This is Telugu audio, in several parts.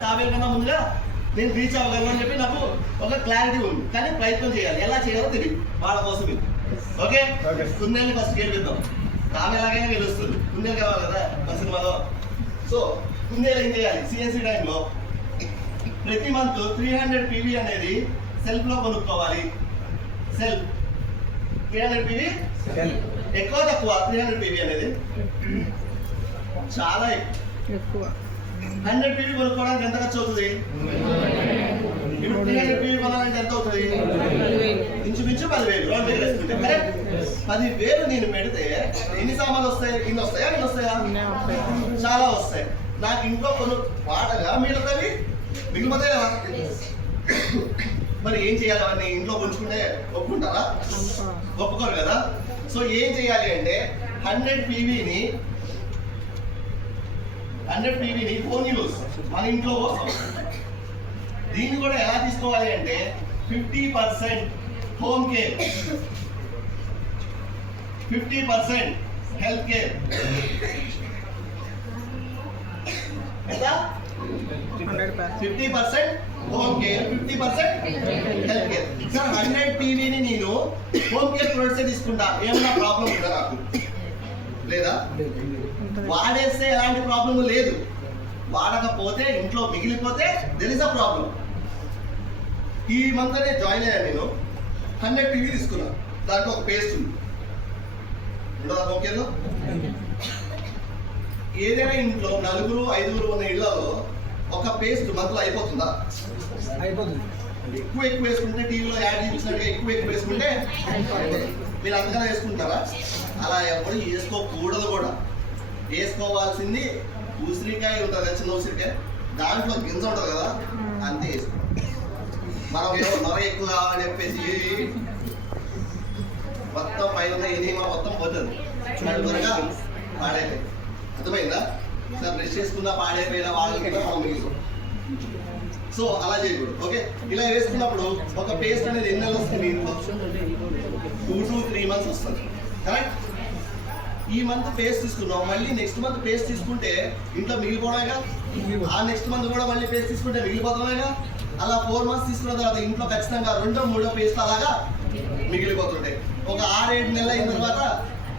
50,000 కన్నా ముందుగా నేను రీచ్ అవ్వగలను అని చెప్పి నాకు ఒక క్లారిటీ ఉంది. కానీ ప్రయత్నం చేయాలి, ఎలా చేయాలో తెలియదు వాళ్ళ కోసం. ఓకే, కుందేల్ని ఫస్ట్ గెలిపిద్దాం. తాము ఎలాగైనా గెలుస్తుంది, కుందేలు కావాలి కదా మన సినిమాలో. సో కుందేలు ఏం చేయాలి? సిఎన్సీ టైంలో ప్రతి మంత్ 300 PV అనేది సెల్ఫ్లో కొనుక్కోవాలి. సెల్ఫ్ 300 PV ఎక్కువ తక్కువ? 300 PV అనేది చాలా ఎక్కువ. 100 PV కొనుక్కోవడానికి ఎంత ఖర్చు అవుతుంది? ఇప్పుడు 300 PV కొనాలంటే ఎంత అవుతుంది? ఇంచుమించు 10,000 రౌండ్ ఫిగర్ వేసుకుంటే. కరెక్ట్, 10,000 నేను పెడితే ఎన్ని సామాన్లు వస్తాయి? ఇన్ని వస్తాయా? ఇన్ని వస్తాయా? చాలా వస్తాయి. నాకు ఇంట్లో కొన్ని వాటగా మిగతావి మిగిలిపోతాయి కదా. మరి ఏం చేయాలి? అవన్నీ ఇంట్లో ఉంచుకుంటే ఒప్పుకుంటారా? ఒప్పుకోరు కదా. సో ఏం చేయాలి అంటే 100 PVని హోమ్ యూస్, మన ఇంట్లో కోసం. దీన్ని కూడా ఎలా తీసుకోవాలి అంటే 50% హోమ్ కేర్, 50% హెల్త్ కేర్. ఎంత? 50% home care, 50% health care. Sir 100 PVని నేను హోమ్ కేర్ ప్రొడక్ట్స్ తీసుకుంటా, ఏమన్నా ప్రాబ్లం ఉందా నాకు? లేదా? వాడేస్తే ఎలాంటి ప్రాబ్లం లేదు, వాడకపోతే ఇంట్లో మిగిలిపోతే దెర్ ఇస్ అ ప్రాబ్లం. ఈ మంత్ అనే జాయిన్ అయ్యాను నేను. 100 PV తీసుకున్నా, దాంట్లో ఒక పేస్ట్ ఉంది. ఉండదా ఓకేలో? ఏదైనా ఇంట్లో 4, 5 ఉన్న ఇళ్లలో ఒక పేస్ట్ మంత్లో అయిపోతుందా? అయిపోతుంది. ఎక్కువ వేసుకుంటే టీవీలో యాడ్ చూపించినట్టుగా ఎక్కువ వేసుకుంటే మీరు అంతగా వేసుకుంటారా? అలా ఎవరు వేసుకోకూడదు కూడా. వేసుకోవాల్సింది ఉసిరికాయ ఉంటుంది, చిన్న ఉసిరికాయ, దాంట్లో గింజ ఉంటుంది కదా, అంతే వేసుకో. మనం నొర ఎక్కువ కావాలని చెప్పేసి మొత్తం పైన ఎనిమా మొత్తం పోతుంది, త్వరగా పాడైపోయి. అర్థమైందా సార్? బ్రష్ చేసుకున్నా పాడైపోయినా వాళ్ళకి మనం మిగిలిపోం. సో అలా చేయకూడదు. ఓకే, ఇలా వేసుకున్నప్పుడు ఒక పేస్ట్ అనేది ఎన్ని నెలలు వస్తుంది? 2 to 3 months వస్తుంది. కరెక్ట్. ఈ మంత్ పేస్ట్ తీసుకున్నాం, మళ్ళీ నెక్స్ట్ మంత్ పేస్ట్ తీసుకుంటే ఇంట్లో మిగిలిపోవడమేగా. ఆ నెక్స్ట్ మంత్ కూడా మళ్ళీ పేస్ట్ తీసుకుంటే మిగిలిపోతామేగా. అలా 4 months తీసుకున్న తర్వాత ఇంట్లో ఖచ్చితంగా 2, 3 పేస్ట్ అలాగా మిగిలిపోతుంటాయి. ఒక 6-7 నెలలు అయిన తర్వాత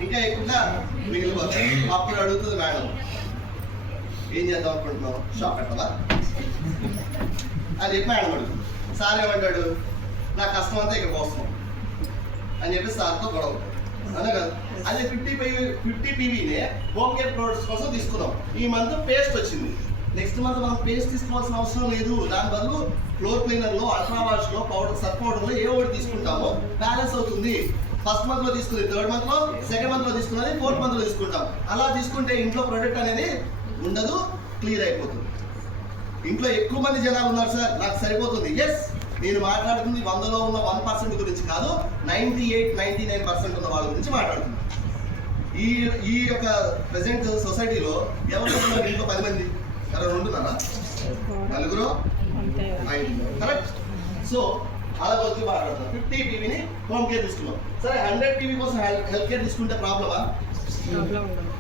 ఇంకా ఎక్కువగా మిగిలిపోతాయి. అప్పుడు అడుగుతుంది మేడం, ఏం చేద్దాం అనుకుంటున్నావు? షాప్ పెట్టవా అని చెప్పి మేడం అడుగుతుంది. సార్ ఏమంటాడు? నా కష్టం అంతా ఇక్కడ పోస్తున్నాం అని చెప్పి సార్తో గొడవ అదే కదా. అదే 50 PVనే హోమ్ కేర్ ప్రొడక్ట్స్ కోసం తీసుకున్నాం. ఈ మంత్ పేస్ట్ వచ్చింది, నెక్స్ట్ మంత్ మనం పేస్ట్ తీసుకోవాల్సిన అవసరం లేదు. దాని బదులు ఫ్లోర్ క్లీనర్లో, అల్ట్రా వాష్లో, పౌడర్, సర్ఫ్ పౌడర్లో ఏ ఒకటి తీసుకుంటామో బ్యాలెన్స్ అవుతుంది. ఫస్ట్ మంత్లో తీసుకుంది, 3rd monthలో, 2nd monthలో తీసుకున్నది 4th monthలో తీసుకుంటాం. అలా తీసుకుంటే ఇంట్లో ప్రొడక్ట్ అనేది ఉండదు, క్లియర్ అయిపోతుంది. ఇంట్లో ఎక్కువ మంది జనాలు ఉన్నారు సార్, నాకు సరిపోతుంది. ఎస్, నేను మాట్లాడుతుంది 100లో ఉన్న 1% గురించి కాదు, 98-99% ఉన్న వాళ్ళ గురించి మాట్లాడుతున్నాను. ఈ యొక్క ప్రెసెంట్ సొసైటీలో ఎవరు ఉన్నారు? ఇంట్లో 10 మంది, ఎవరు ఉంటున్నారా? 4, 5. కరెక్ట్. సో అలా వచ్చి మాట్లాడతాం. 50 PVని హోమ్ కేర్ తీసుకున్నాం. సరే 100 PV కోసం హెల్త్ కేర్ తీసుకుంటే ప్రాబ్లమా?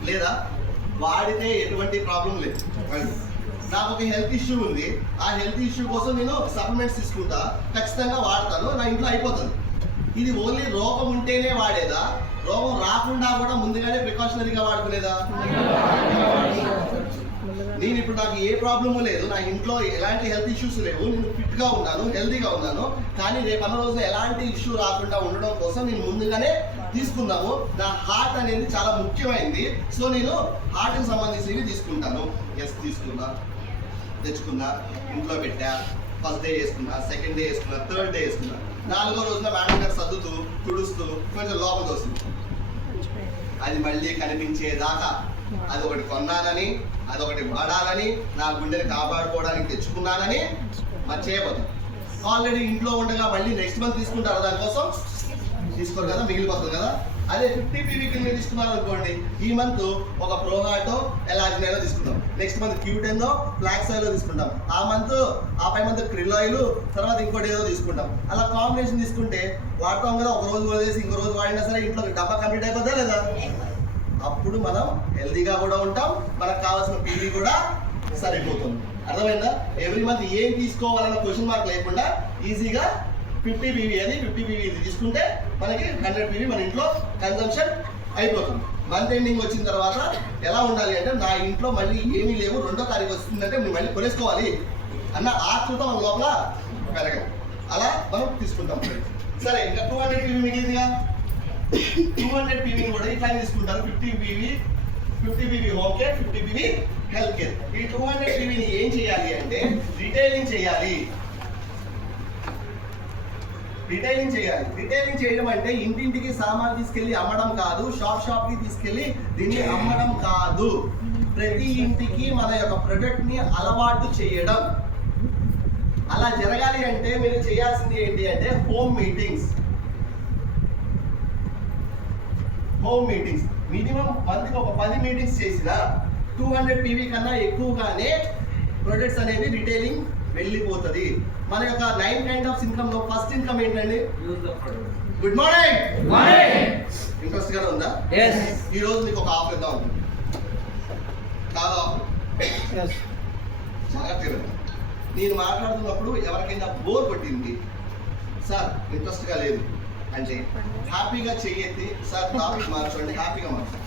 లేదా? వాడితే ఎటువంటి ప్రాబ్లం లేదు. నాకు ఒక హెల్త్ ఇష్యూ ఉంది, ఆ హెల్త్ ఇష్యూ కోసం నేను సప్లిమెంట్స్ తీసుకుంటా, ఖచ్చితంగా వాడతాను, నా ఇంట్లో అయిపోతుంది. ఇది ఓన్లీ రోగం ఉంటేనే వాడేదా? రోగం రాకుండా కూడా ముందుగానే ప్రికాషనరీగా వాడుకునేదా? నేను ఇప్పుడు నాకు ఏ ప్రాబ్లము లేదు, నా ఇంట్లో ఎలాంటి హెల్త్ ఇష్యూస్ లేవు, నేను ఫిట్గా ఉన్నాను, హెల్తీగా ఉన్నాను. కానీ రేపు అన్న రోజున ఎలాంటి ఇష్యూ రాకుండా ఉండడం కోసం నేను ముందుగానే తీసుకుందాము. నా హార్ట్ అనేది చాలా ముఖ్యమైనది. సో నేను హార్ట్కి సంబంధించినవి తీసుకుంటాను. ఎస్, తీసుకున్నా, తెచ్చుకున్నా, ఇంట్లో పెట్టా. ఫస్ట్ డే వేసుకున్నా, సెకండ్ డే వేసుకున్నా, 3rd డే వేసుకున్నా. 4వ రోజున మేడం గారు సర్దుతూ తుడుస్తూ కొంచెం లోపలికి వస్తుంది. అది మళ్ళీ కనిపించేదాకా అదొకటి కొన్నానని, అదొకటి వాడాలని, నా గుండెని కాపాడుకోవడానికి తెచ్చుకున్నానని చేయబోతుంది. ఆల్రెడీ ఇంట్లో ఉండగా మళ్ళీ నెక్స్ట్ మంత్ తీసుకుంటారు, దానికోసం తీసుకోరు కదా, మిగిలిపోతుంది కదా. అదే 50 PV కింద తీసుకున్నారు అనుకోండి, ఈ మంత్ ఒక ప్రోహాటో ఎలాజినైలో తీసుకుంటాం, నెక్స్ట్ మంత్ క్యూటెన్లో ఫ్లాక్స్ ఆయిల్లో తీసుకుంటాం, ఆ పై మంత్ క్రిల్ ఆయిల్, తర్వాత ఇంకోటి ఏదో తీసుకుంటాం. అలా కాంబినేషన్ తీసుకుంటే వాడతాం కదా. ఒక రోజు వదిలేసి ఇంకో రోజు వాడినా సరే ఇంట్లో డబ్బా కంప్లీట్ అయిపోతుందా లేదా? అప్పుడు మనం హెల్దీగా కూడా ఉంటాం, మనకు కావాల్సిన PV కూడా సరిపోతుంది. అర్థమైందా? ఎవ్రీ మంత్ ఏం తీసుకోవాలన్న క్వశ్చన్ మార్క్ లేకుండా ఈజీగా 50 PV అది 50 PV ఇది తీసుకుంటే మనకి 100 PV మన ఇంట్లో కన్జంప్షన్ అయిపోతుంది. మంత్ ఎండింగ్ వచ్చిన తర్వాత ఎలా ఉండాలి అంటే నా ఇంట్లో మళ్ళీ ఏమీ లేవు 2వ తారీఖు వస్తుందంటే నేను మళ్ళీ కొనేసుకోవాలి అన్న ఆతృత మన లోపల పెరగదు. అలా మనం తీసుకుంటాం. సరే ఇంకా 200 PV మిగిలిందిగా, 200 PV కూడా ఇట్లా తీసుకుంటారు. 50 PV home care, 50 PV health care. ఈ 200 PVని ఏం చేయాలి అంటే రిటైలింగ్ చేయాలి. రిటైలింగ్ చేయడం అంటే ఇంటింటికి సామాన్లు తీసుకెళ్లి అమ్మడం కాదు, షాప్ కి తీసుకెళ్లి దీన్ని అమ్మడం కాదు. ప్రతి ఇంటికి మన యొక్క ప్రొడక్ట్ ని అలవాటు చేయడం. అలా జరగాలి అంటే మీరు చేయాల్సింది ఏంటి అంటే హోమ్ మీటింగ్స్. మినిమం మంత్కి ఒక 10 మీటింగ్స్ చేసిన 200 PV కన్నా ఎక్కువగానే ప్రొడక్ట్స్ అనేది రిటైలింగ్ వెళ్ళిపోతుంది. మన యొక్క 9 కైండ్ ఆఫ్ ఇన్కమ్ లో ఫస్ట్ ఇన్కమ్ ఏంటండి? Good morning. ఇంట్రెస్ట్ గా ఉందా? ఈ రోజు మీకు ఒక ఆఫర్ ఇద్దాం ఉంటుంది. కాదా? జాగ్రత్తగా నేను మాట్లాడుతున్నప్పుడు ఎవరికైనా బోర్ కొట్టింది, సార్ ఇంట్రెస్ట్గా లేదు అంటే హ్యాపీగా చెయ్యెత్తి సార్ టాపిక్ మార్చండి, హ్యాపీగా మార్చండి.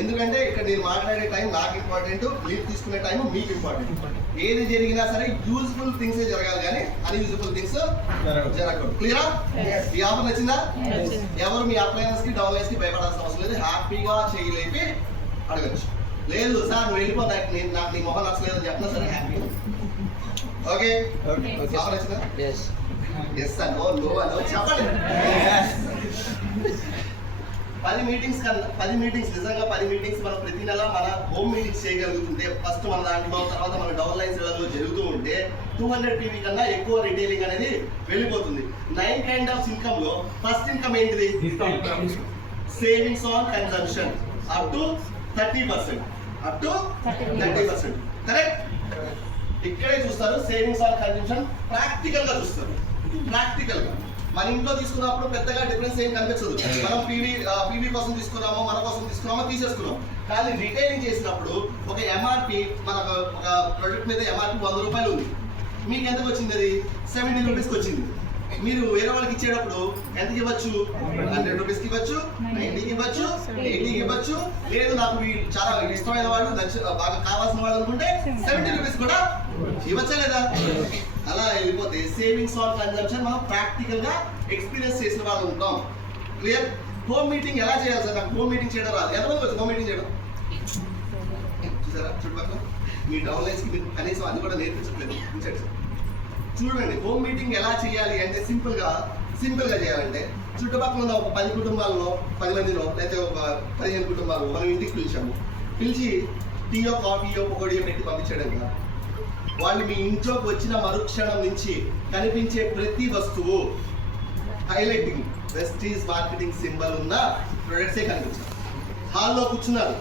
ఎందుకంటే ఇక్కడ నేను మాట్లాడే టైం నాకు ఇంపార్టెంట్, మీరు తీసుకునే టైం మీకు ఇంపార్టెంట్. ఏది జరిగినా సరే యూజ్ఫుల్ థింగ్సే జరగాలి కానీ అన్యూజ్ఫుల్ థింగ్స్ జరగకూడదు. క్లియరా? ఈ ఆఫర్ నచ్చిందా? ఎవరు మీ అప్లయన్స్ కి డౌన్లైన్స్ కి భయపడాల్సిన అవసరం లేదు. హ్యాపీగా చేయలేపి అడగచ్చు. లేదు సార్ నువ్వు వెళ్ళిపో, నాకు నీ మొహం నచ్చలేదని చెప్పినా సరే హ్యాపీ. ఓకే ఆఫర్ నచ్చిందా? ఎస్ అనో నో అనో చెప్పండి. 10 మీటింగ్స్ నిజంగా 10 మీటింగ్స్ మనం ప్రతి నెల మన హోమ్ మీటింగ్స్ చేయగలుగుతుంటే ఫస్ట్ మన దాంట్లో, తర్వాత మన డౌన్ లైన్స్ జరుగుతూ ఉంటే 200 PV కన్నా ఎక్కువ రిటైలింగ్ అనేది వెళ్ళిపోతుంది. 9 కైండ్ ఆఫ్ ఇన్కమ్ లో ఫస్ట్ ఇన్కమ్ ఏంటిది? Savings on consumption up to 30%. Correct? ఇక్కడే చూస్తారు సేవింగ్స్ ఆన్ కన్సంప్షన్. ప్రాక్టికల్ గా చూస్తారు. మన ఇంట్లో తీసుకున్నప్పుడు పెద్దగా డిఫరెన్స్ ఏం కనిపించదు. మనం పీవీ కోసం తీసుకున్నామో మన కోసం తీసుకున్నామో తీసేసుకున్నాం. కానీ రిటైలింగ్ చేసినప్పుడు ఒక ఎంఆర్పి, మనకు ఒక ప్రొడక్ట్ మీద ఎంఆర్పి 100 రూపాయలు ఉంది. మీకు ఎంతకు వచ్చింది? అది 70 రూపీస్కి వచ్చింది. మీరు వేరే వాళ్ళకి ఇచ్చేటప్పుడు ఎంతకి ఇవ్వచ్చు? 100 రూపీస్కి ఇవ్వచ్చు, 90కి ఇవ్వచ్చు, 80కి ఇవ్వచ్చు. లేదు నాకు చాలా ఇష్టమైన వాళ్ళు, బాగా కావాల్సిన వాళ్ళు అనుకుంటే 70 రూపీస్ కూడా ఇవ్వచ్చా లేదా? అలా వెళ్ళిపోతే సేవింగ్స్ ఆన్ కన్జంప్షన్ మనం ప్రాక్టికల్ గా ఎక్స్పీరియన్స్ చేసిన వాళ్ళు ఉంటాం. క్లియర్? హోమ్ మీటింగ్ ఎలా చేయాలి సార్? నాకు హోమ్ మీటింగ్ చేయడం రాదు. ఎంతమంది వచ్చి హోమ్ మీటింగ్ చేయడం చూసారా? చుట్టుపక్కల మీ డౌన్ లైన్స్ కి మీరు కనీసం అది కూడా నేర్పించట్లేదు. చూడండి హోమ్ మీటింగ్ ఎలా చేయాలి అంటే సింపుల్ గా చేయాలంటే చుట్టుపక్కల ఉన్న ఒక 10 కుటుంబాలలో 10 మందిలో లేకపోతే ఒక 15 కుటుంబాలు మనం ఇంటికి పిలిచి టీయో కాఫీయో పొగడియో పెట్టి పంపించడం కాదు. వాళ్ళు మీ ఇంట్లోకి వచ్చిన మరుక్షణం నుంచి కనిపించే ప్రతి వస్తువు హైలైటింగ్ వెస్టీజ్ మార్కెటింగ్ సింబల్ ఉన్న ప్రొడక్ట్సే కనిపించారు. హాల్లో కూర్చున్నారు,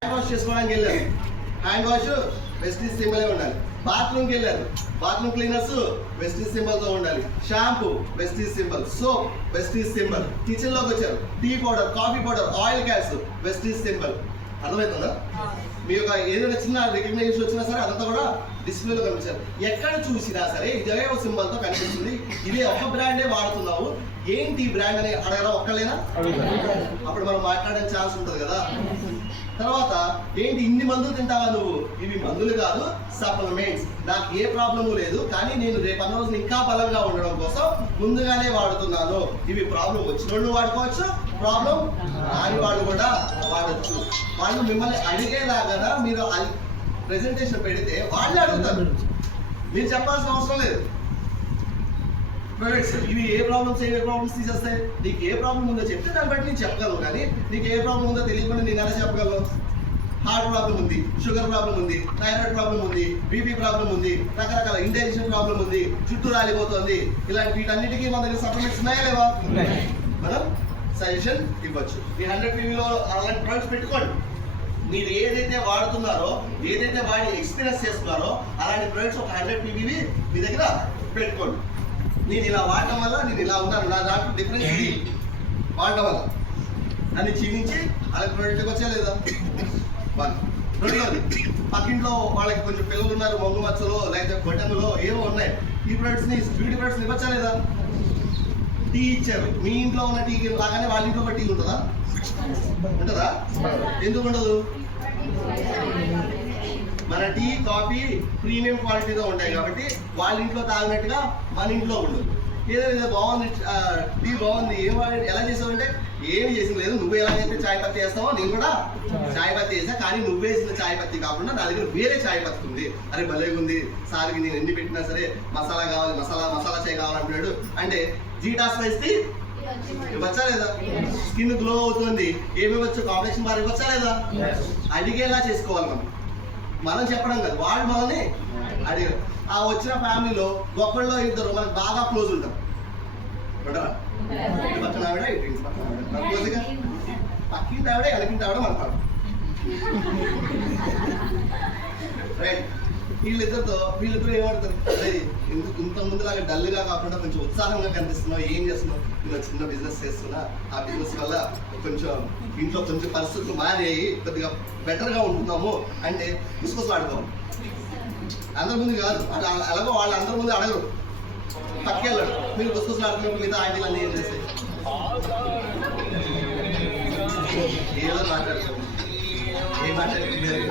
హ్యాండ్ వాష్ చేసుకోవడానికి వెళ్ళారు, హ్యాండ్ వాష్ వెస్టీజ్ సింబలే ఉండాలి. బాత్రూమ్కి వెళ్ళారు, బాత్రూమ్ క్లీనర్స్ వెస్టీజ్ సింబల్తో ఉండాలి. Shampoo Vestige symbol, soap Vestige symbol. కిచెన్లోకి వచ్చారు, tea powder, coffee powder, oil cans Vestige symbol. అర్థమవుతుందా? మీ యొక్క ఏదైనా చిన్న రికగ్నైజేషన్ వచ్చినా సరే అదంతా కూడా డిస్ప్లేలో కనిపించారు. ఎక్కడ చూసినా సరే ఇదే ఒక సింబల్తో కనిపిస్తుంది. ఇదే ఒక బ్రాండే వాడుతున్నావు, ఏంటి బ్రాండ్ అని అడగడం ఒక్కలేనా? అప్పుడు మనం మాట్లాడే ఛాన్స్ ఉంటుంది కదా. తర్వాత ఏంటి ఇన్ని మందులు తింటావా నువ్వు? ఇవి మందులు కాదు, సప్లిమెంట్స్. నాకు ఏ ప్రాబ్లము లేదు, కానీ నేను రేపు అన్న రోజున ఇంకా బలంగా ఉండడం కోసం ముందుగానే వాడుతున్నాను. ఇవి ప్రాబ్లం వచ్చిన వాళ్ళు వాడుకోవచ్చు, ప్రాబ్లం రాని వాళ్ళు కూడా వాడచ్చు. వాళ్ళు మిమ్మల్ని అడిగేలాగా మీరు ప్రెజెంటేషన్ పెడితే వాళ్ళే అడుగుతారు, మీరు చెప్పాల్సిన అవసరం లేదు. ప్రొడక్ట్స్ ఇవి ఏ ప్రాబ్లమ్స్ తీసేస్తాయి. నీకు ఏ ప్రాబ్లం ఉందో చెప్తే దాన్ని బట్టి నేను చెప్పగలను. కానీ నీకు ఏ ప్రాబ్లం ఉందో తెలియకుండా నేను ఎలా చెప్పగలను? హార్ట్ ప్రాబ్లం ఉంది, షుగర్ ప్రాబ్లం ఉంది, థైరాయిడ్ ప్రాబ్లం ఉంది, బీపీ ప్రాబ్లం ఉంది, రకరకాల ఇండైజెషన్ ప్రాబ్లం ఉంది, జుట్టు రాలిపోతుంది. ఇలాంటి వీటన్నిటికీ మన దగ్గర సప్లిమెంట్స్ ఉన్నాయా లేవా? మనం సజెషన్ ఇవ్వచ్చు. ఈ 100 PVలో అలాంటి ప్రొడక్ట్స్ పెట్టుకోండి. మీరు ఏదైతే వాడుతున్నారో, ఏదైతే వాడి ఎక్స్పీరియన్స్ చేస్తున్నారో అలాంటి ప్రొడక్ట్స్ ఒక 100 PV మీ దగ్గర పెట్టుకోండి. నేను ఇలా వాడటం వల్ల నేను ఇలా ఉన్నాను, నా దాంట్లో డిఫరెన్స్ ఇది వాడటం వల్ల నన్ను క్షీణించి అలాంటి ప్రొడక్ట్కి వచ్చా లేదా? రెండోది పక్కింట్లో వాళ్ళకి కొంచెం పిల్లలు ఉన్నారు, మొగ్గు మచ్చలు లేకపోతే బటన్లో ఏవో ఉన్నాయి, ఈ ప్రొడక్ట్స్ని బ్యూటీ ప్రొడక్ట్స్ ఇవ్వచ్చా లేదా? టీ ఇచ్చారు, మీ ఇంట్లో ఉన్న టీ లాగానే వాళ్ళ ఇంట్లో టీ ఉంటుందా? ఉంటుందా? ఎందుకు ఉండదు? మన టీ కాఫీ ప్రీమియం క్వాలిటీతో ఉంటాయి కాబట్టి వాళ్ళ ఇంట్లో తాగినట్టుగా మన ఇంట్లో ఉండదు. ఏదో బాగుంది, టీ బాగుంది, ఎలా చేసావంటే ఏమి చేసింది లేదు, నువ్వు ఎలాగైతే చాయ్ పత్తి వేస్తావో నేను కూడా చాయ్ పత్తి వేసా, కానీ నువ్వు వేసిన చాయ్ పత్తి కాకుండా నా దగ్గర వేరే చాయ్ పత్తి ఉంది, అరే భలే ఉంది సార్కి నేను ఎన్ని పెట్టినా సరే మసాలా కావాలి, మసాలా చాయ్ కావాలంటున్నాడు అంటే జీటాస్ వేస్తే ఇవ్వచ్చా లేదా? స్కిన్ గ్లో అవుతుంది, ఏమి ఇవ్వచ్చు, కాంప్లెక్షన్ బార్ ఇవ్వచ్చా లేదా? అడిగేలా చేసుకోవాలి మనం చెప్పడం కాదు, వాళ్ళు మనల్ని అడిగారు. ఆ వచ్చిన ఫ్యామిలీలో ఒకళ్ళో ఇద్దరు మనకు బాగా క్లోజ్ ఉంటాం, పక్కన ఆవిడ ఇటు పక్కన క్లోజ్గా, పక్కింటి ఆవిడ వెనకింటి ఆవిడ మన పాడు రైట్. వీళ్ళిద్దరు ఏమంటారు, అదే ఇంత ముందులాగా డల్గా కాకుండా కొంచెం ఉత్సాహంగా కనిపిస్తున్నావు, ఏం చేస్తున్నావు? నేను చిన్న బిజినెస్ చేస్తున్నా, ఆ బిజినెస్ వల్ల కొంచెం ఇంట్లో కొంచెం పరిస్థితులు మారాయి, కొద్దిగా బెటర్గా ఉంటున్నాము అంటే గుసగుసలాడుకోవాలి. అందరి ముందు కాదు, అలాగో వాళ్ళు అందరి ముందు అడగరు, పక్కెళ్ళాడు. మీరు గుసగుసలాడుతున్నప్పుడు మిగతా ఆంటీలు అన్నీ ఏం చేస్తాయి? ఏదో మాట్లాడుకోండి, ఏం మాట్లాడుతున్నారు?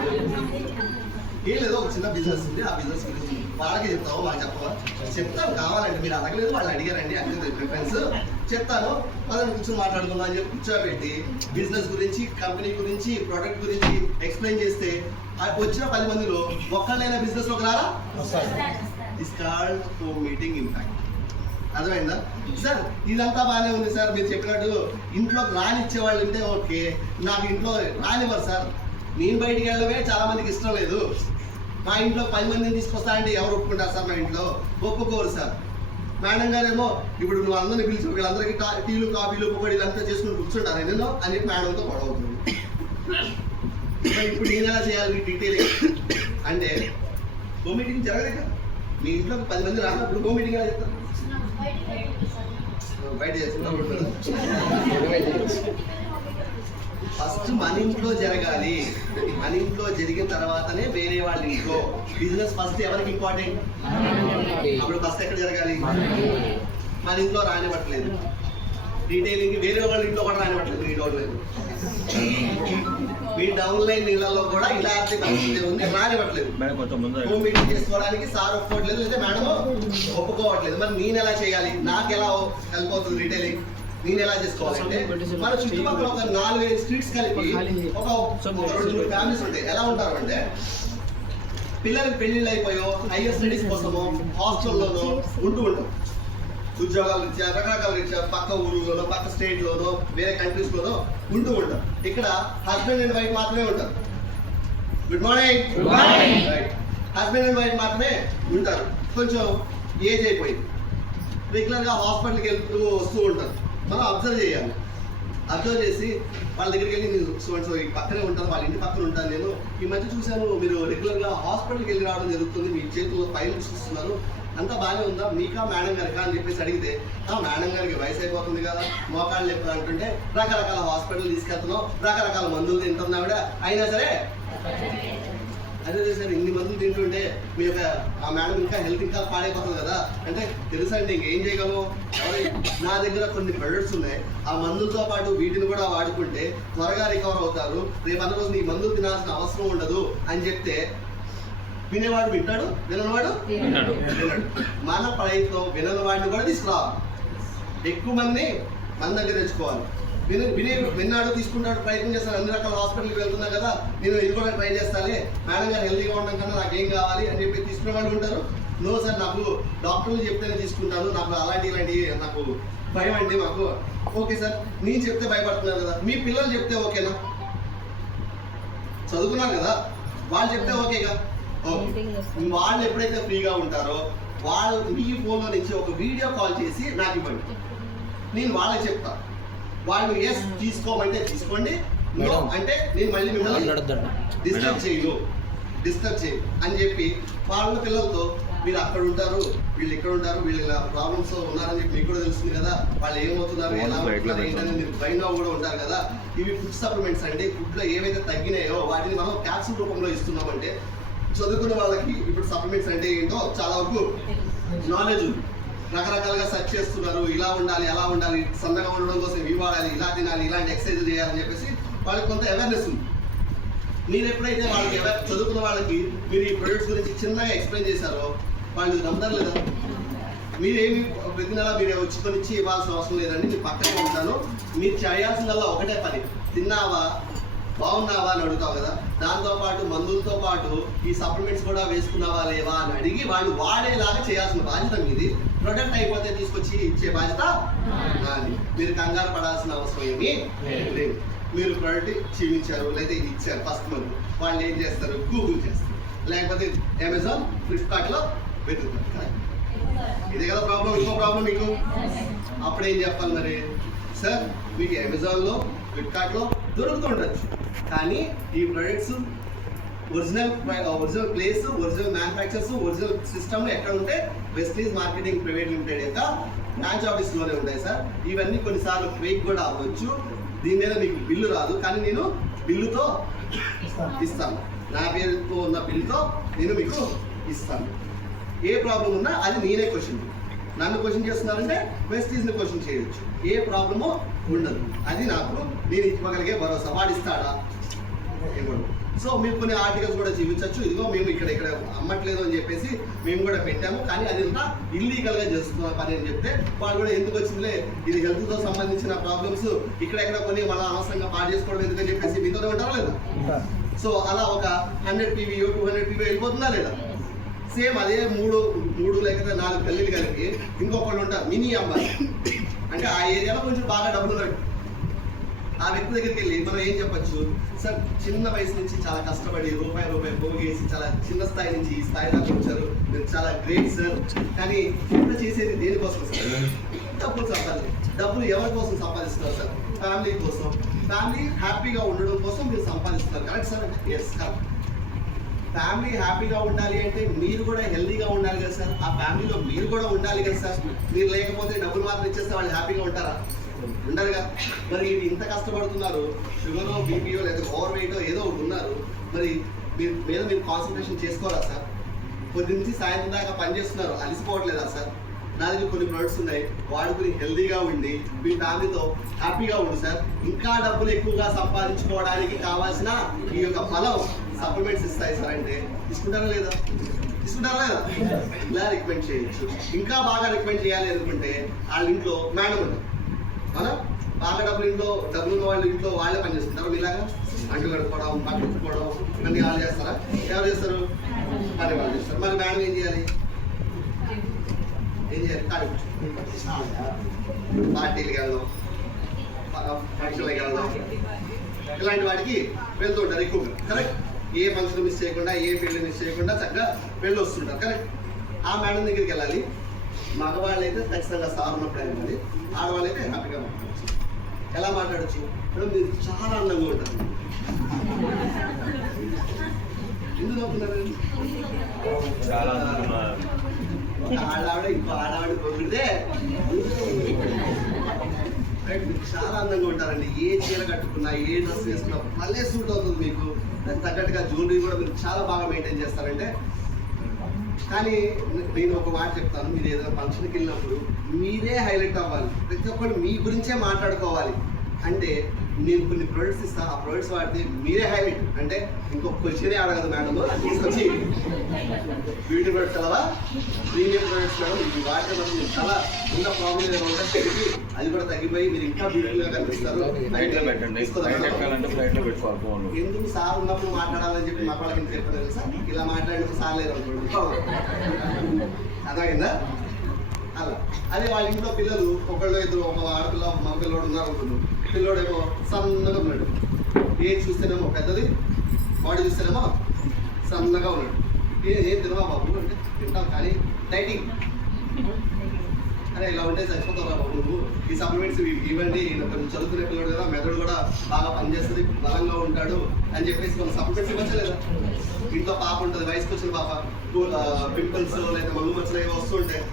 ఏం లేదో ఒక చిన్న బిజినెస్ ఉంది, ఆ బిజినెస్ గురించి వాళ్ళకి చెప్తావు, వాళ్ళు చెప్పవా? చెప్తాను, కావాలండి, మీరు అడగలేదు, వాళ్ళు అడిగారండి, అంటే ప్రిఫరెన్స్ చెప్తాను, అదని కూర్చొని మాట్లాడుకుందాం అని చెప్పి కూర్చోబెట్టి బిజినెస్ గురించి, కంపెనీ గురించి, ప్రోడక్ట్ గురించి ఎక్స్ప్లెయిన్ చేస్తే వచ్చిన 10 మందిలో ఒక్కళ్ళైనా బిజినెస్ లోకి రారా? This called home meeting impact. అర్థమైందా సార్? ఇదంతా బాగానే ఉంది సార్, మీరు చెప్పినట్టు ఇంట్లోకి రానిచ్చే వాళ్ళు ఉంటే ఓకే, నాకు ఇంట్లో రానివ్వరు సార్, నేను బయటికి వెళ్ళడమే చాలా మందికి ఇష్టం లేదు, మా ఇంట్లో 10 మందిని తీసుకొస్తా అంటే ఎవరు ఒప్పుకుంటారు సార్? మా ఇంట్లో ఒప్పుకోరు సార్. మేడం గారేమో ఇప్పుడు నువ్వు అందరినీ పిలిచి వీళ్ళందరికీ టీలు కాఫీలు పకోడీలు అంతా చేసుకుని కూర్చుంటారు నేను అని చెప్పి మేడంతో గొడవ అవుతుంది. ఇప్పుడు నేను ఎలా చేయాలి డీటెయిలింగ్ అంటే హోమ్ మీటింగ్ జరగదు కదా, మీ ఇంట్లో 10 మంది రానప్పుడు హోమ్ మీటింగ్ ఎలా చెప్తారు? బయట చేసుకుంటారు. ఫస్ట్ మన ఇంట్లో జరగాలి, మన ఇంట్లో జరిగిన తర్వాతనే వేరే వాళ్ళ ఇంట్లో. బిజినెస్ ఫస్ట్ ఎవరికి ఇంపార్టెంట్? అప్పుడు ఫస్ట్ ఎక్కడ జరగాలి? మన ఇంట్లో రానివ్వట్లేదు, డీటెయిలింగ్ వేరే వాళ్ళ ఇంట్లో కూడా రానివ్వట్లేదు, రానివ్వట్లేదు. మీ డౌన్ లైన్ నీళ్ళలో కూడా ఇలాంటి పరిస్థితి ఉంది, రానివ్వట్లేదు. హోమ్ మీటింగ్ చేసుకోవడానికి సార్ ఒప్పుకోవట్లేదు, లేదా మేడం ఒప్పుకోవట్లేదు. మరి నేను ఎలా చేయాలి? నాకు ఎలా హెల్ప్ అవుతుంది డీటెయిలింగ్? నేను ఎలా చేసుకోవాలంటే మన చుట్టుపక్కల ఒక 4-5 స్ట్రీట్స్ కలిపి ఒక 2-3 ఫ్యామిలీస్ ఉంటాయి. ఎలా ఉంటారు అంటే పిల్లలకి పెళ్లిళ్ళు అయిపోయో హైయర్ స్టడీస్ కోసమో హాస్టల్లోనో ఉంటూ ఉంటాం, ఉద్యోగాలు రీత్యా రకరకాల రీత్యా పక్క ఊరులోనో పక్క స్టేట్లోనో వేరే కంట్రీస్లోనో ఉంటూ ఉంటాం. ఇక్కడ హస్బెండ్ అండ్ వైఫ్ మాత్రమే ఉంటారు. Good morning. Right, husband and wife మాత్రమే ఉంటారు. కొంచెం ఏజ్ అయిపోయింది, రెగ్యులర్గా హాస్పిటల్కి వెళ్తూ వస్తూ ఉంటారు. మనం అబ్జర్వ్ చేయాలి, అబ్జర్వ్ చేసి వాళ్ళ దగ్గరికి వెళ్ళి నేను సో ఈ పక్కనే ఉంటాను, వాళ్ళ ఇంటి పక్కన ఉంటాను, నేను ఈ మధ్య చూశాను మీరు రెగ్యులర్గా హాస్పిటల్కి వెళ్ళి రావడం జరుగుతుంది, మీ చేతుల్లో ఫైల్ చూస్తున్నారు, అంతా బాగానే ఉందా, మీకా మేడం గారికా అని చెప్పేసి అడిగితే మేడం గారికి వయసు అయిపోతుంది కదా, మోకాళ్ళు ఎప్పుడు అంటుంటే రకరకాల హాస్పిటల్ తీసుకెళ్తున్నాం, రకరకాల మందులు తింటున్నా కూడా అయినా సరే అదే సార్ ఇన్ని మందులు తింటుంటే మీ యొక్క ఆ మేడం ఇంకా హెల్త్ ఇంకా పాడైపోతుంది కదా అంటే తెలుసా అండి ఇంకేం చేయగలము, నా దగ్గర కొన్ని ప్రొడక్ట్స్ ఉన్నాయి, ఆ మందులతో పాటు వీటిని కూడా వాడుకుంటే త్వరగా రికవర్ అవుతారు, రేపు అన్న రోజు నీ మందులు తినాల్సిన అవసరం ఉండదు అని చెప్తే వినేవాడు వింటాడు, విననివాడు వినడు. మన ప్రయత్నం విననివాడిని కూడా తీసుకురావాలి, ఎక్కువ మందిని మన దగ్గర తెచ్చుకోవాలి. విన్నాడు తీసుకుంటాడు, ప్రయత్నం చేస్తాను, అన్ని రకాల హాస్పిటల్కి వెళ్తున్నా కదా నేను ఇది కూడా ట్రై చేస్తానే, మేడం గారు హెల్తీగా ఉండడం కన్నా నాకేం కావాలి అని చెప్పి తీసుకునే వాళ్ళు ఉంటారు. నో సార్ నాకు డాక్టర్లు చెప్తేనే తీసుకుంటాను, నాకు ఇలాంటి నాకు భయం అండి మాకు. ఓకే సార్, నేను చెప్తే భయపడుతున్నారు కదా, మీ పిల్లలు చెప్తే ఓకేనా? చదువుకున్నారు కదా, వాళ్ళు చెప్తే ఓకేగా. ఓకే, వాళ్ళు ఎప్పుడైతే ఫ్రీగా ఉంటారో వాళ్ళు మీ ఫోన్లో నుంచి ఒక వీడియో కాల్ చేసి నాకు ఇవ్వండి, నేను వాళ్ళకి చెప్తాను. వాళ్ళు ఎస్ తీసుకోమంటే తీసుకోండి, నో అంటే నేను మళ్ళీ మిమ్మల్ని డిస్టర్బ్ చేయను అని చెప్పి వాళ్ళ పిల్లలతో వీళ్ళు అక్కడ ఉంటారు, వీళ్ళు ఇక్కడ ఉంటారు, వీళ్ళు ఇలా ప్రాబ్లమ్స్ ఉన్నారని చెప్పి మీకు కూడా తెలుస్తుంది కదా, వాళ్ళు ఏమవుతున్నారు, ఎలా అవుతున్నారు ఏంటని మీరు భయంగా కూడా ఉంటారు కదా. ఇవి ఫుడ్ సప్లిమెంట్స్ అంటే ఫుడ్లో ఏవైతే తగ్గినాయో వాటిని మనం క్యాప్సూల్ రూపంలో ఇస్తున్నామంటే చదువుకున్న వాళ్ళకి ఇప్పుడు సప్లిమెంట్స్ అంటే ఏంటో చాలా వరకు నాలెడ్జ్ ఉంది. రకరకాలుగా సెర్చ్ చేస్తున్నారు, ఇలా ఉండాలి అలా ఉండాలి, సన్నగా ఉండడం కోసం ఇవి వాడాలి, ఇలా తినాలి, ఇలాంటి ఎక్సర్సైజ్ చేయాలని చెప్పేసి వాళ్ళకి కొంత అవేర్నెస్ ఉంది. మీరు ఎప్పుడైతే వాళ్ళకి చదువుకున్న వాళ్ళకి మీరు ఈ ప్రొడక్ట్స్ గురించి చిన్నగా ఎక్స్ప్లెయిన్ చేశారో వాళ్ళు నమ్ముతారు లేదా? మీరేమి ప్రతి నెల మీరు వచ్చి కొనిచ్చి ఇవ్వాల్సిన అవసరం లేదండి, మీరు పక్కనే ఉంటాను. మీరు చేయాల్సిందల్లా ఒకటే పని, తిన్నావా బాగున్నావా అని అడుగుతావు కదా, దాంతోపాటు మందులతో పాటు ఈ సప్లిమెంట్స్ కూడా వేసుకున్నావా లేవా అని అడిగి వాళ్ళు వాడేలాగా చేయాల్సిన బాధ్యత మీది. ప్రొడక్ట్ అయిపోతే తీసుకొచ్చి ఇచ్చే బాధ్యత నాది. మీరు కంగారు పడాల్సిన అవసరం ఏమీ లేదు. మీరు ప్రోడక్ట్ చూపించారు లేదా ఇది ఇచ్చారు ఫస్ట్ మంత్, వాళ్ళు ఏం చేస్తారు, గూగుల్ చేస్తారు, లేకపోతే అమెజాన్ ఫ్లిప్కార్ట్లో వెతుకుతారు కదా. ఇదే కదా ప్రాబ్లం. ఇంకో ప్రాబ్లం మీకు అప్పుడు ఏం చెప్పాలి మరి, సార్ మీకు అమెజాన్లో ఫ్లిప్కార్ట్లో దొరుకుతుండొచ్చు, కానీ ఈ products original place, original manufactures, original system ఎక్కడ ఉంటే వెస్టీజ్ మార్కెటింగ్ ప్రైవేట్ లిమిటెడ్ యొక్క బ్రాంచ్ ఆఫీస్లోనే ఉంటాయి సార్. ఇవన్నీ కొన్నిసార్లు ఫేక్ కూడా అవ్వచ్చు, దీని మీద మీకు బిల్లు రాదు, కానీ నేను బిల్లుతో ఇస్తాను, నా పేరుతో ఉన్న బిల్లుతో నేను మీకు ఇస్తాను. ఏ ప్రాబ్లం ఉన్నా అది నేనే క్వశ్చన్, నన్ను క్వశ్చన్ చేస్తున్నారంటే వెస్టీజ్ని క్వశ్చన్ చేయొచ్చు, ఏ ప్రాబ్లమో ఉండదు. అది నాకు నేను ఇవ్వగలిగే భరోసా. వాడిస్తాడా? ఇవ్వడు. సో మీరు కొన్ని ఆర్టికల్స్ కూడా చూపించవచ్చు, ఇదిగో మేము ఇక్కడ అమ్మట్లేదు అని చెప్పేసి మేము కూడా పెట్టాము, కానీ అది అంతా ఇల్లీగల్గా చేస్తున్న పని అని చెప్తే వాళ్ళు కూడా ఎందుకు వచ్చిందిలే, ఇది హెల్త్తో సంబంధించిన ప్రాబ్లమ్స్ ఇక్కడెక్కడ కొన్ని మనం అనవసరంగా పాడు చేసుకోవడం ఎందుకని చెప్పేసి మీతోనే ఉంటారా లేదా? సో అలా ఒక 100 PVO 200 PVO వెళ్ళిపోతుందా లేదా? సేమ్ అదే మూడు లేకపోతే 4 గల్లీలు కలిపి ఇంకొకళ్ళు ఉంటారు మినీ అమ్మాయి, అంటే ఆ ఏరియాలో కొంచెం బాగా డబ్బులు ఉన్నాయి. ఆ వ్యక్తి దగ్గరికి వెళ్ళి మనం ఏం చెప్పచ్చు, సార్ చిన్న వయసు నుంచి చాలా కష్టపడి రూపాయి పోగేసి చాలా చిన్న స్థాయి నుంచి ఈ స్థాయి దాకా వచ్చారు, మీరు చాలా గ్రేట్ సార్, కానీ ఇంత చేసేది దేనికోసం సార్? డబ్బులు సంపాదించాలి. డబ్బులు ఎవరి కోసం సంపాదిస్తున్నారు సార్? ఫ్యామిలీ కోసం, ఫ్యామిలీ హ్యాపీగా ఉండడం కోసం మీరు సంపాదిస్తున్నారు. Correct sir? Yes correct. Family హ్యాపీగా ఉండాలి అంటే మీరు కూడా హెల్తీగా ఉండాలి కదా సార్, ఆ ఫ్యామిలీలో మీరు కూడా ఉండాలి కదా సార్. మీరు లేకపోతే డబ్బులు మాత్రం ఇచ్చేస్తే వాళ్ళు హ్యాపీగా ఉంటారా? ఉండరుగా. మరి ఇది ఇంత కష్టపడుతున్నారు, షుగరో బీపీయో లేదా ఓవర్ వెయిటో ఏదో ఒకటి ఉన్నారు, మరి మీరు కాన్సన్ట్రేషన్ చేసుకోరా సార్? కొద్ది నుంచి సాయంత్రం దాకా పనిచేస్తున్నారు, అలసిపోవట్లేదా సార్? నా దగ్గర కొన్ని ప్రొడక్ట్స్ ఉన్నాయి, వాడుకుని హెల్తీగా ఉండి మీ ఫ్యామిలీతో హ్యాపీగా ఉండు సార్. ఇంకా డబ్బులు ఎక్కువగా సంపాదించుకోవడానికి కావాల్సిన ఈ యొక్క బలం సప్లిమెంట్స్ ఇస్తాయి సార్ అంటే తీసుకుంటారా లేదా? ఇలా రికమెండ్ చేయొచ్చు. ఇంకా బాగా రికమెండ్ చేయాలి అనుకుంటే వాళ్ళ ఇంట్లో మేడం ఉంటుంది, మనం బాగా డబ్బులు ఉన్న వాళ్ళ ఇంట్లో వాళ్ళే పని చేస్తుంటారు. ఇలాగా అంటు కడుక్కోవడం, బట్టలు ఉట్టుకోవడం ఇవన్నీ వాళ్ళు చేస్తారా? ఎవరు చేస్తారు? పని వాళ్ళు చేస్తారు. మరి మేడం ఏం చేయాలి? పార్టీలకి వెళ్దాం, ఫంక్షన్లకి వెళ్దాం, ఇలాంటి వాటికి వెళ్తూ ఉంటారు ఎక్కువగా. కరెక్ట్? ఏ ఫంక్షన్ మిస్ చేయకుండా, ఏ పెళ్లి మిస్ చేయకుండా చక్కగా వెళ్ళి వస్తుంటారు. కరెక్ట్? ఆ మేడం దగ్గరికి వెళ్ళాలి. మగవాళ్ళు అయితే ఖచ్చితంగా సార్ ఉన్నప్పుడు వెళ్ళాలి, ఆడవాళ్ళు అయితే హ్యాపీగా మాట్లాడచ్చు. ఎలా మాట్లాడచ్చు? మేడం మీరు చాలా అందంగా ఉంటారు. ఎందుకు నవ్వుతున్నారు? ఆడవాడ ఇంకో ఆడవాడి పొగిడితే చాలా అందంగా ఉంటారండి. ఏ చీర కట్టుకున్నా, ఏ డ్రెస్ వేసుకున్నా మళ్ళీ సూట్ అవుతుంది మీకు. దానికి తగ్గట్టుగా జ్యువెలరీ కూడా మీరు చాలా బాగా మెయింటైన్ చేస్తారంటే. కానీ నేను ఒక మాట చెప్తాను, మీరు ఏదైనా ఫంక్షన్కి వెళ్ళినప్పుడు మీరే హైలైట్ అవ్వాలి, ప్రతి ఒక్కరు మీ గురించే మాట్లాడుకోవాలి. అంటే నేను కొన్ని ప్రొడక్ట్స్ ఇస్తాను, ఆ ప్రొడక్ట్స్ వాడితే మీరే హైలైట్. అంటే ఇంకొక క్వశ్చనే అడగదు మేడం, తీసుకొచ్చి బ్యూటీ ప్రొడక్ట్స్ అలా ప్రీమియం ప్రొడక్ట్స్ మేడం ఇది వాడితే మనకు చాలా ఉన్న ప్రాబ్లం ఏదైనా ఉంటే తగ్గి అది కూడా తగ్గిపోయి మీరు ఇంకా బ్యూటీగా కనిపిస్తారు. ఎందుకు సార్ ఉన్నప్పుడు మాట్లాడాలని చెప్పి మా వాళ్ళకి చెప్పారు కదా సార్, ఇలా మాట్లాడినప్పుడు సార్ లేదు అనుకోండి, అర్థమైందా? అలా అదే వాళ్ళ ఇంట్లో పిల్లలు ఒకళ్ళు ఇద్దరు, ఒక ఆడపిల్ల మగ పిల్లోడు ఉన్నారు అనుకున్నాం. పిల్లోడేమో సన్నగా ఉన్నాడు, ఏజ్ చూస్తేనేమో పెద్దది, బాడీ చూస్తేనేమో సన్నగా ఉన్నాడు. ఏం తినవా బాబు అంటే తింటాం, కానీ డైటింగ్ అరే ఇలా ఉంటే చచ్చిపోతారా బాబు నువ్వు, ఈ సప్లిమెంట్స్ ఇవ్వండి, కొంచెం చదువుకునే పిల్లడు కదా, మెదడు కూడా బాగా పనిచేస్తుంది, బలంగా ఉంటాడు అని చెప్పేసి కొన్ని సప్లిమెంట్స్ ఇవ్వచ్చలేదా? ఇంట్లో పాప ఉంటుంది, వయసుకు వచ్చిన పాప, పింపుల్స్ లేదా మంగు మచ్చలు ఏవో వస్తుంటాయి,